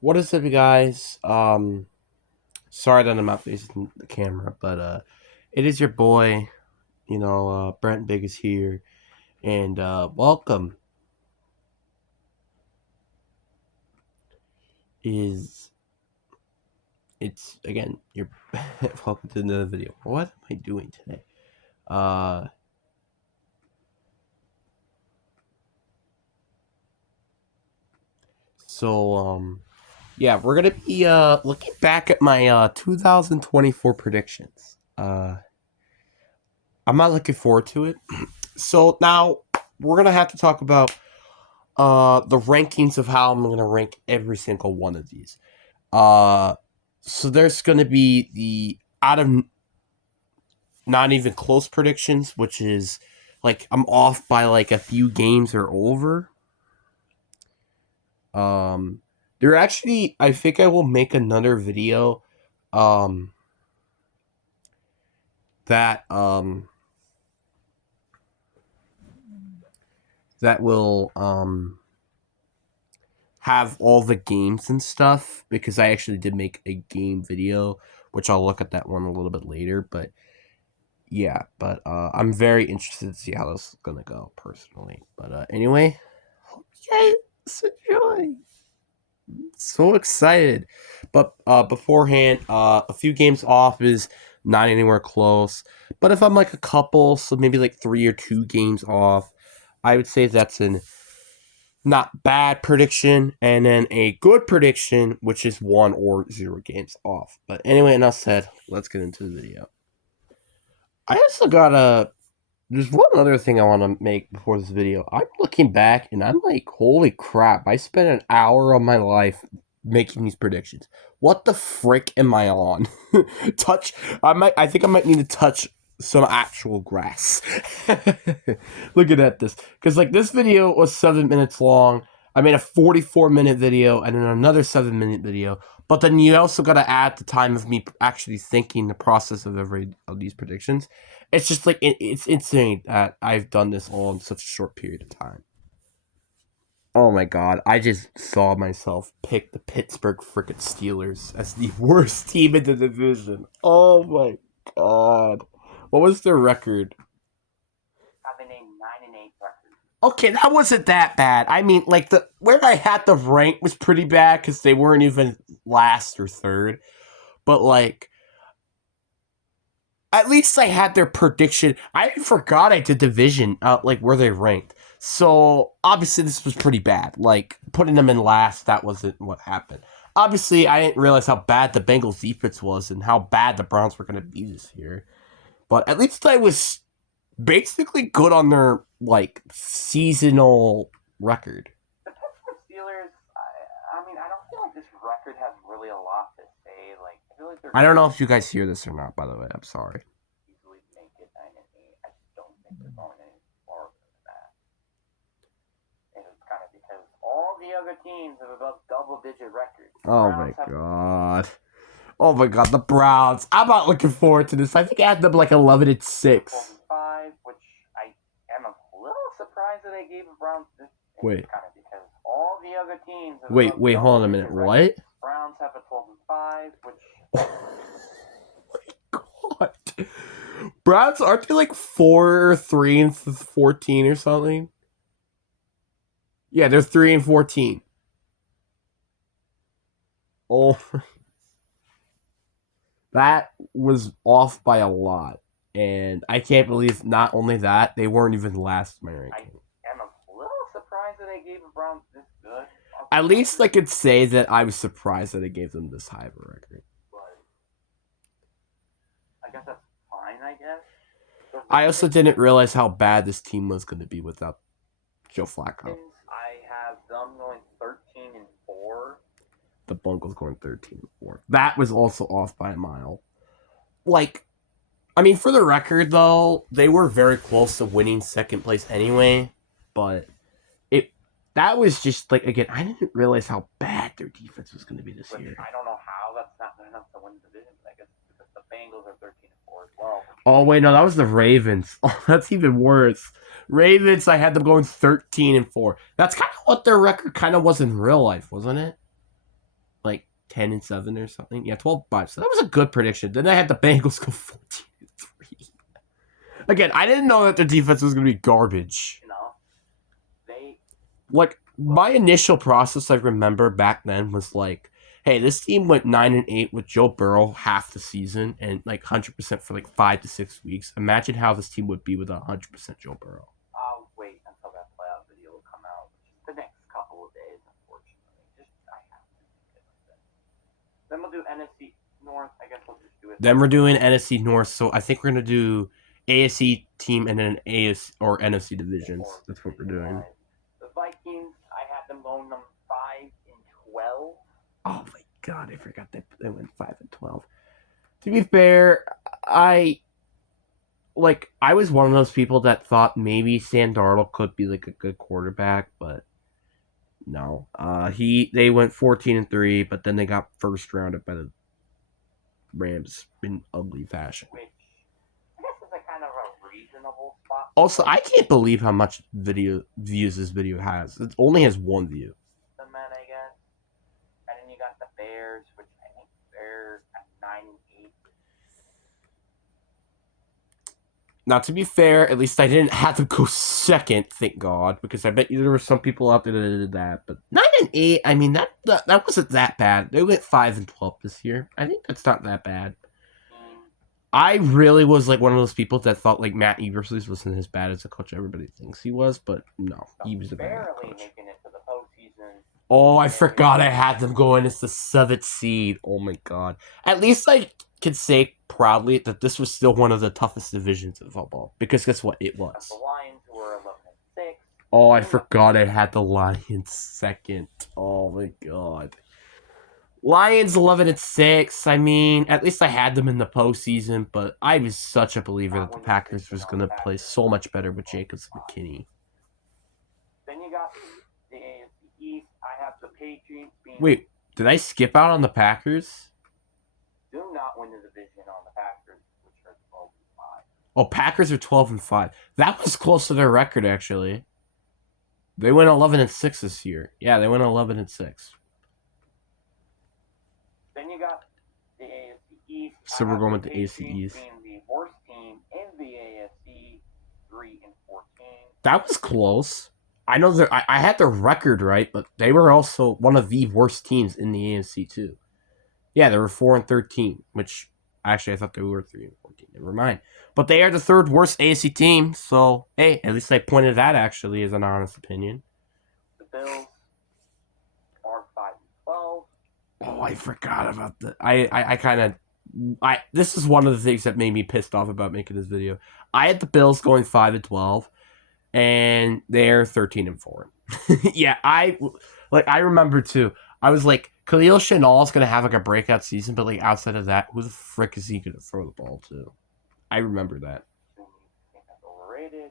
What is up, you guys? Sorry that I'm not facing the camera, but it is your boy. Brent Big is here, and welcome. Is it's again your welcome to another video. What am I doing today? Uh, so yeah, we're gonna be looking back at my 2024 predictions. I'm not looking forward to it. So now we're gonna have to talk about the rankings of how I'm gonna rank every single one of these. Uh so there's gonna be the out of not even close predictions, which is like I'm off by like a few games or over. Um there actually I think I will make another video um that that will have all the games and stuff because I actually did make a game video, which I'll look at that one a little bit later. But yeah, but I'm very interested to see how this is gonna go personally. But anyway, hope you guys enjoy. So excited! But beforehand, a few games off is not anywhere close. But if I'm like a couple, so maybe like 3 or 2 games off, I would say that's an not bad prediction, and then a good prediction, which is 1 or 0 games off. But anyway, enough said. Let's get into the video. I also got a. There's one other thing I want to make before this video. I'm looking back and I'm like, holy crap! I spent an hour of my life making these predictions. What the frick am I on? touch. I think I might need to touch some actual grass. Looking at this, because like this video was 7 minutes long. I made a 44-minute video and then another 7 minute video. But then you also got to add the time of me actually thinking the process of every of these predictions. It's just like it's insane that I've done this all in such a short period of time. Oh my god, I just saw myself pick the Pittsburgh frickin' Steelers as the worst team in the division. Oh my god. What was their record? Having a 9-8 record. Okay, that wasn't that bad. I mean, like the where I had the rank was pretty bad because they weren't even last or third. But like at least I had their prediction. I forgot I did division, like where they ranked. So obviously this was pretty bad. Like putting them in last, that wasn't what happened. Obviously, I didn't realize how bad the Bengals defense was and how bad the Browns were going to be this year. But at least I was basically good on their like seasonal record. The Pittsburgh Steelers, I mean, I don't feel like this record has really a lot to say. Like, I feel like they're I don't know if you guys hear this or not. By the way, I'm sorry. easily make it 9-8. I just don't think they're going any farther than that. And it's kind of because all the other teams have above double-digit records. Oh my god. Oh my god, the Browns. I'm not looking forward to this. I think I had them like 11 and 6. 5, which I am a little surprised that they gave the Browns this. Wait. Kind of because all the other teams. Have Wait, hold on a minute. What? Browns have a 12-5, which. Oh my god. Browns aren't they like 4-3 and 14 or something? Yeah, they're 3 and 14. Oh, that was off by a lot, and I can't believe not only that they weren't even last in my ranking. I am a little surprised that they gave the Browns this good. At least I could say that I was surprised that I gave them this high of a record. But I guess that's fine. I guess. I also didn't realize how bad this team was going to be without Joe Flacco. I have them going 13-4. The Bengals going 13-4. That was also off by a mile. Like, I mean, for the record, though, they were very close to winning second place anyway. But that was just like, again, I didn't realize how bad their defense was going to be this year. I don't know how that's not enough to win the division. I guess because the Bengals are 13-4 as well. Oh wait, no, that was the Ravens. Oh, that's even worse. Ravens, I had them going 13-4. That's kind of what their record kind of was in real life, wasn't it? 10-7 or something. Yeah, 12-5. So that was a good prediction. Then I had the Bengals go 14-3. Again, I didn't know that their defense was going to be garbage. You know, they Like, my initial process, I remember back then, was like, hey, this team went 9-8 with Joe Burrow half the season and like 100% for like 5 to 6 weeks. Imagine how this team would be with 100% Joe Burrow. I'll wait until that playoff video will come out, which is the next couple of days, unfortunately. I have to get this. Then we'll do NFC North. I guess we'll just do it. Then we're doing NFC North, so I think we're gonna do AFC team and then AFC or NFC divisions. That's what we're doing. The Vikings, I had them going 5-12. Oh my god, I forgot they went 5-12. To be fair, I was one of those people that thought maybe Sam Darnold could be like a good quarterback, but no. They went 14-3, but then they got first rounded by the Rams in ugly fashion. Which I guess is a kind of a reasonable spot. Also, I can't believe how much video views this video has. It only has one view. The men, I guess. And then you got the Bears, which I think they're at 9-8. Now, to be fair, at least I didn't have to go second, thank God, because I bet you there were some people out there that did that. But 9-8, I mean that wasn't that bad. They went 5-12 this year. I think that's not that bad. I really was like one of those people that thought like Matt Eberflus wasn't as bad as a coach everybody thinks he was, but no, he was a bad coach. Making it to the postseason. Oh, I forgot I had them going as the 7th seed. Oh my god. At least I can say proudly that this was still one of the toughest divisions of football. Because guess what? It was. The Lions were 11-6. Oh, I forgot I had the Lions second. Oh my god. Lions 11-6. I mean, at least I had them in the postseason, but I was such a believer that the Packers was going to play so much better with Jacobs and McKinney. Then you got the AFC East. I have the Patriots being. Wait, did I skip out on the Packers? Do not win the division on the Packers, which are 12-5. Oh, Packers are 12-5. That was close to their record, actually. They went 11-6 this year. Yeah, they went 11-6. Then you got the AFC East. So we're going with the AFC East. Being the worst team in the AFC, 3-14. That was close. I know that I had their record right, but they were also one of the worst teams in the AFC too. Yeah, they were 4-13, which actually I thought they were 3-14. Never mind. But they are the 3rd worst AFC team, so hey, at least I pointed that actually as an honest opinion. The Bills are 5-12. Oh, I forgot about that. This is one of the things that made me pissed off about making this video. I had the Bills going 5-12, and they're 13-4. Yeah, I remember too. I was like, Khalil Shanahan is gonna have like a breakout season, but like outside of that, who the frick is he gonna throw the ball to? I remember that. Overrated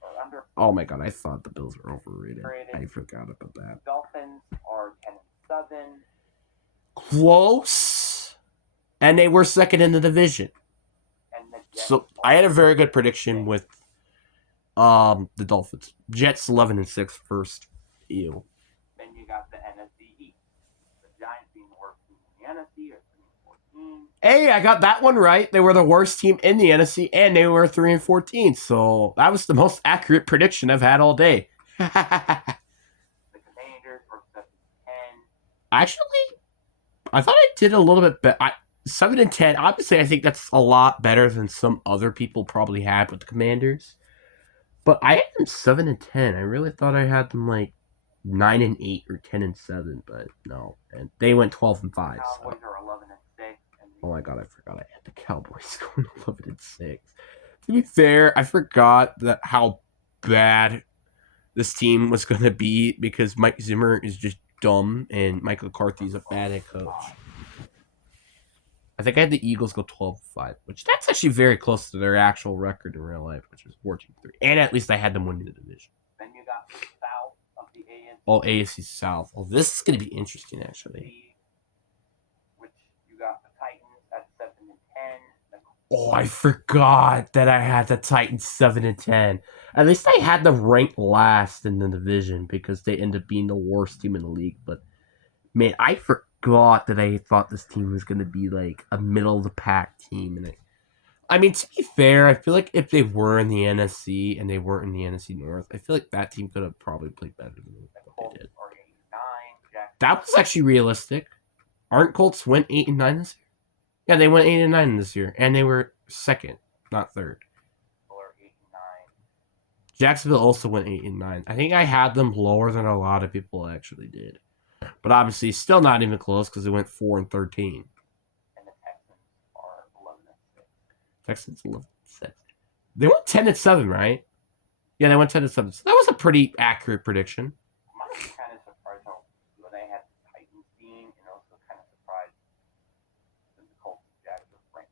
or under? Oh my god, I thought the Bills were overrated. I forgot about that. Dolphins are 10-7. Close, and they were second in the division. And the Jets So I had a very good prediction with the Dolphins. Jets 11-6 first. Ew. Then you got the NFC East. The Giants being the worst team in the NFC are 3-14. Hey, I got that one right. They were the worst team in the NFC, and they were 3-14. So that was the most accurate prediction I've had all day. The Commanders are 7-10. Actually, I thought I did a little bit better. 7-10. Obviously, I think that's a lot better than some other people probably had with the Commanders. But I had them 7-10. I really thought I had them like 9-8 or 10-7, but no. And they went 12-5. Cowboys So. are 11-6. Oh my god, I forgot I had the Cowboys going 11-6. To be fair, I forgot how bad this team was going to be because Mike Zimmer is just dumb and Mike McCarthy's a bad head coach. I think I had the Eagles go 12-5, which that's actually very close to their actual record in real life, which was 14-3. And at least I had them winning the division. Then you got the South of the AFC. Oh, AFC South. Oh, this is going to be interesting, actually. Which you got the Titans at 7-10. Oh, I forgot that I had the Titans 7-10. At least I had them ranked last in the division because they ended up being the worst team in the league. But man, god, that I thought this team was gonna be like a middle of the pack team, and I mean, to be fair, I feel like if they were in the NFC and they weren't in the NFC North, I feel like that team could have probably played better than The what they Colts did. are 8-9. That was actually realistic. Aren't Colts went 8-9 this year? Yeah, they went 8-9 this year, and they were second, not third. Are 8-9. Jacksonville also went 8-9. I think I had them lower than a lot of people actually did, but obviously still not even close because they went 4-13. And the Texans are 11-6. Texans 11-6. They went 10-7, right? Yeah, they went 10-7. So that was a pretty accurate prediction. I'm honestly kind of surprised how when they had the Titans team, and also kind of surprised that the Colts and Jags were right.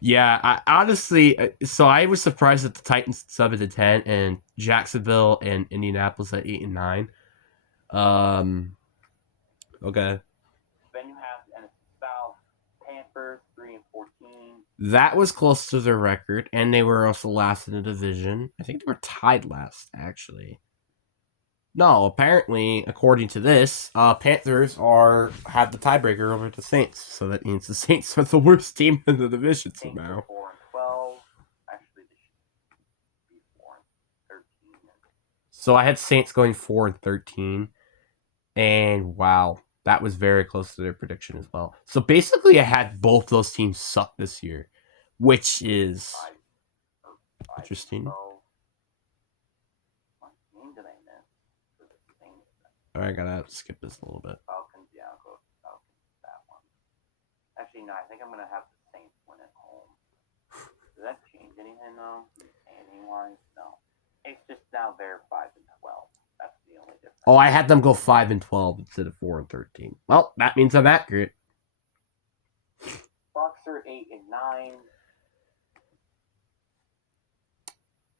Yeah, I honestly, so I was surprised that the Titans 7-10 and Jacksonville and Indianapolis at 8-9. Okay, Then you have the NFC South, Panthers 3-14. that was close to their record, and they were also last in the division. I think they were tied last, actually. No, apparently, according to this, Panthers have the tiebreaker over the Saints, so that means the Saints are the worst team in the division Saints somehow. are 4-12. Actually, they should be 4-13. So I had Saints going 4-13, and wow, that was very close to their prediction as well. So basically, I had both those teams suck this year, which is interesting. What game did I miss for the Saints? I gotta skip this a little bit. Falcons, yeah, I'll go Falcons, that one. Actually, no, I think I'm going to have the Saints win at home. Does that change anything, though? Standing-wise? No. It's just now they're 5-12. That's the only difference. Oh, I had them go 5-12 instead of 4-13. Well, that means I'm accurate. Bucks are 8-9.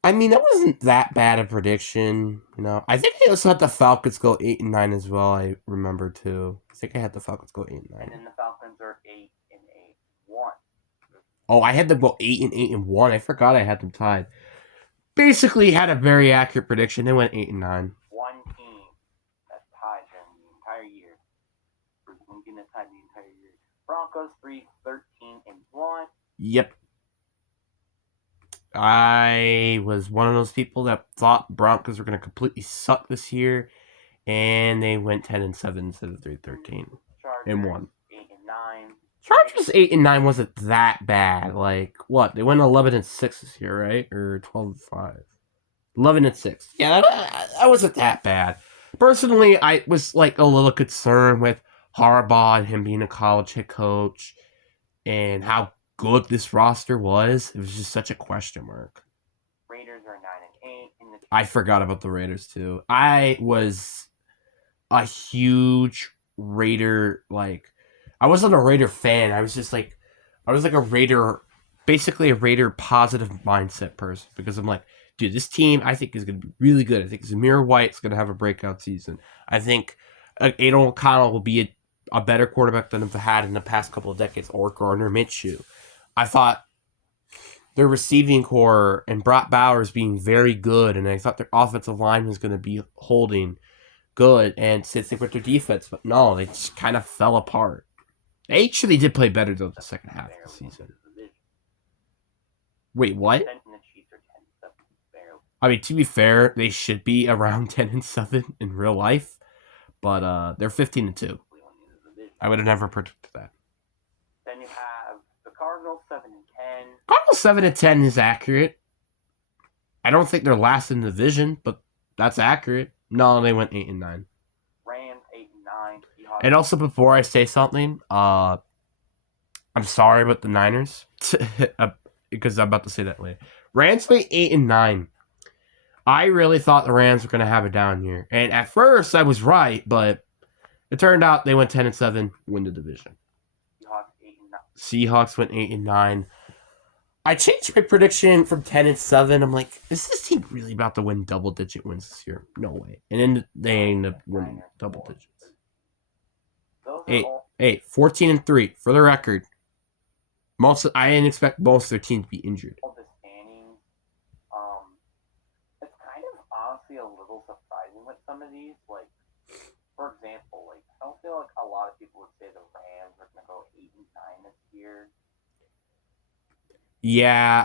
I mean, that wasn't that bad a prediction. You know, I think I also had the Falcons go 8-9 as well. I remember too. I think I had the Falcons go 8-9. And then the Falcons are 8-8-1. Oh, I had them go 8-8-1. I forgot I had them tied. Basically, had a very accurate prediction. They went 8-9. One team that's tied during the entire year. One team that's tied the entire year. Broncos 3-13-1. Yep. I was one of those people that thought Broncos were going to completely suck this year, and they went 10-7 instead of 3-13 and won. 8-9. Chargers 8-9 wasn't that bad. Like what? They went 11-6 this year, right? Or 12-5. 11-6. Yeah, that wasn't that bad. Personally, I was like a little concerned with Harbaugh and him being a college head coach and how good this roster was. It was just such a question mark. Raiders are 9-8. I forgot about the Raiders too. I was a huge Raider, like I wasn't a Raider fan. I was just like I was like a Raider, basically a Raider positive mindset person because I'm like, dude, this team I think is going to be really good. I think Zamir White's going to have a breakout season. I think Aiden O'Connell will be a better quarterback than I've had in the past couple of decades, or Gardner Minshew. I thought their receiving core and Brock Bowers being very good, and I thought their offensive line was going to be holding good and sitting with their defense, but no, they just kind of fell apart. They actually did play better though the second half of the season. Wait, what? I mean, to be fair, they should be around 10-7 in real life, but they're 15-2. I would have never predicted that. Then you have the Cardinals 7-10. Cardinals 7-10 is accurate. I don't think they're last in the division, but that's accurate. No, they went 8-9. Rams 8-9. And also, before I say something, I'm sorry about the Niners because I'm about to say that later. Rams went 8-9. I really thought the Rams were going to have a down year, and at first I was right, but it turned out they went 10-7, win the division. Seahawks went 8-9. I changed my prediction from 10-7. I'm like, is this team really about to win double-digit wins this year? No way. And then they end up winning double digits. 14-3 for the record. I didn't expect most of their team to be injured. The standings, it's kind of honestly a little surprising with some of these. Like, for example, like I don't feel people would say the Rams are going to go 8-9 this year. Yeah.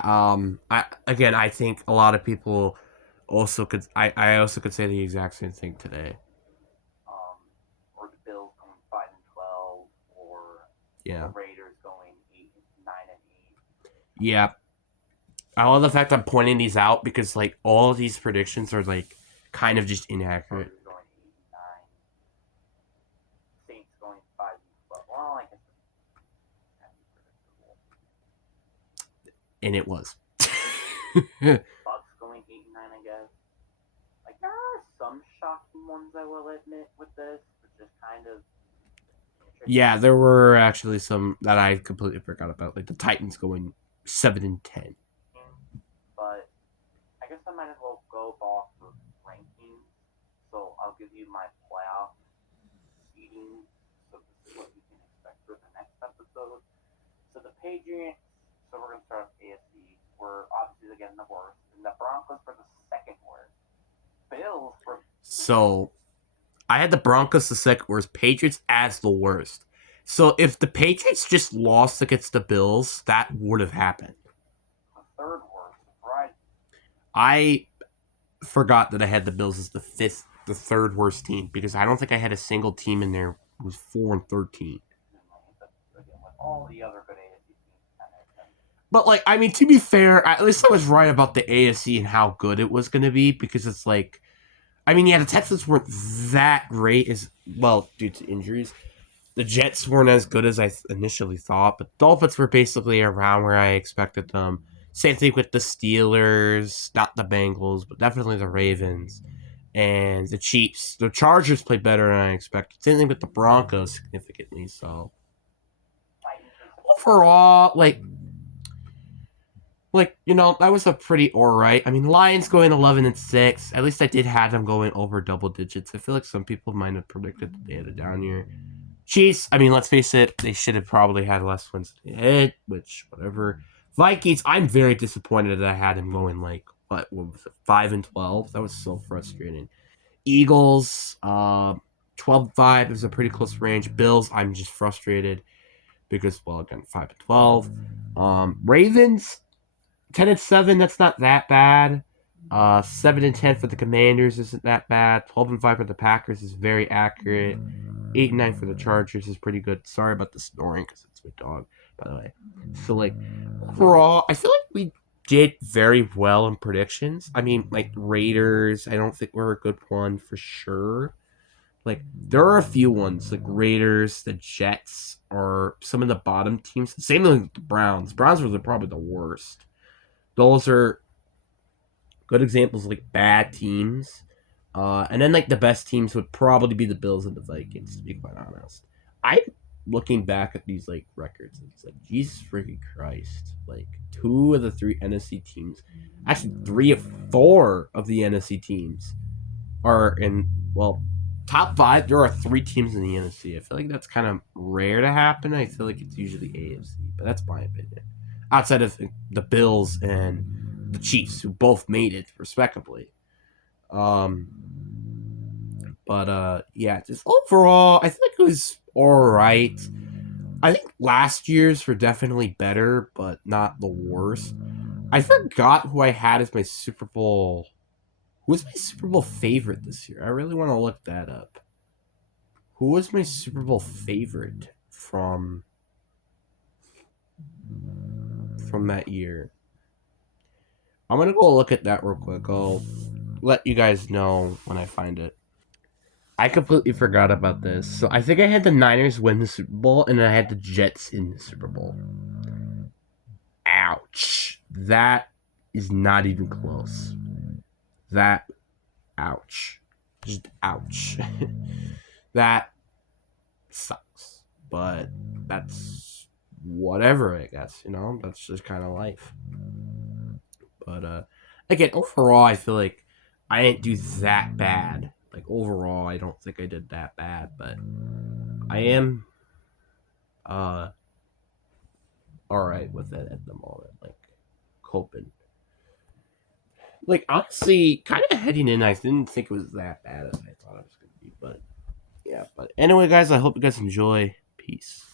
I think a lot of people also could. I also could say the exact same thing today. Or the Bills going 5-12, or Yeah. the Raiders going 8-9-8. Yeah. I love the fact I'm pointing these out because like all of these predictions are like kind of just inaccurate. Chargers going 8-9. Saints going 5-12. Well, I guess that's predictable. And it was. Bucks going 8-9, I guess. Like, there are some shocking ones, I will admit, with this, but just kind of Yeah, there were actually some that I completely forgot about, like the Titans going 7-10. But I guess I might as well go off for rankings. So I'll give you my playoff seeding. So this is what you can expect for the next episode. So the Patriots. So we're gonna start with AFC. We're obviously again the worst, and the Broncos were the second worst. Bills were. So I had the Broncos the second worst, Patriots as the worst. So if the Patriots just lost against the Bills, that would have happened. The third worst, right? I forgot that I had the Bills as the third worst team because I don't think I had a single team in there who was 4-13. With all the other good AFC teams, But like, I mean, to be fair, at least I was right about the AFC and how good it was going to be because it's like, I mean, yeah, the Texans weren't that great as well due to injuries. The Jets weren't as good as I initially thought, but Dolphins were basically around where I expected them. Same thing with the Steelers, not the Bengals, but definitely the Ravens and the Chiefs. The Chargers played better than I expected. Same thing with the Broncos significantly. So overall, that was a pretty alright. I mean, Lions going 11-6. At least I did have them going over double digits. I feel like some people might have predicted that they had a down year. Chiefs, I mean, let's face it, they should have probably had less wins than they had, which, whatever. Vikings, I'm very disappointed that I had them going what was it, 5-12? That was so frustrating. Eagles, 12-5 is a pretty close range. Bills, I'm just frustrated because, well, again, 5-12. Ravens, 10-7, that's not that bad. 7-10 for the Commanders isn't that bad. 12-5 for the Packers is very accurate. 8-9 for the Chargers is pretty good. Sorry about the snoring because it's my dog, by the way. So like overall, I feel like we did very well in predictions. I mean, like Raiders, I don't think we're a good one for sure. Like there are a few ones like Raiders, the Jets, or some of the bottom teams. Same thing with the Browns. Browns were probably the worst. Those are good examples of like bad teams. And then like the best teams would probably be the Bills and the Vikings, to be quite honest. I'm looking back at these like records, and it's like Jesus freaking Christ. Like 2 of the 3 NFC teams, actually 3 of 4 of the NFC teams are in top 5. There are 3 teams in the NFC. I feel like that's kind of rare to happen. I feel like it's usually AFC, but that's my opinion. Outside of the Bills and the Chiefs, who both made it respectively. Yeah, just overall, I think it was alright. I think last year's were definitely better, but not the worst. I forgot who I had as my Super Bowl. Who was my Super Bowl favorite this year? I really want to look that up. Who was my Super Bowl favorite from that year? I'm gonna go look at that real quick. I'll let you guys know when I find it. I completely forgot about this. So I think I had the Niners win the Super Bowl, and then I had the Jets in the Super Bowl. Ouch. That is not even close. That, ouch. Just ouch. That sucks. But that's whatever, I guess. That's just kind of life. But again, overall, I feel like I didn't do that bad. Like overall, I don't think I did that bad, but I am all right with it at the moment. Like coping. Like honestly, kind of heading in, I didn't think it was that bad as I thought it was going to be, but Yeah, but anyway, guys, I hope you guys enjoy. Peace.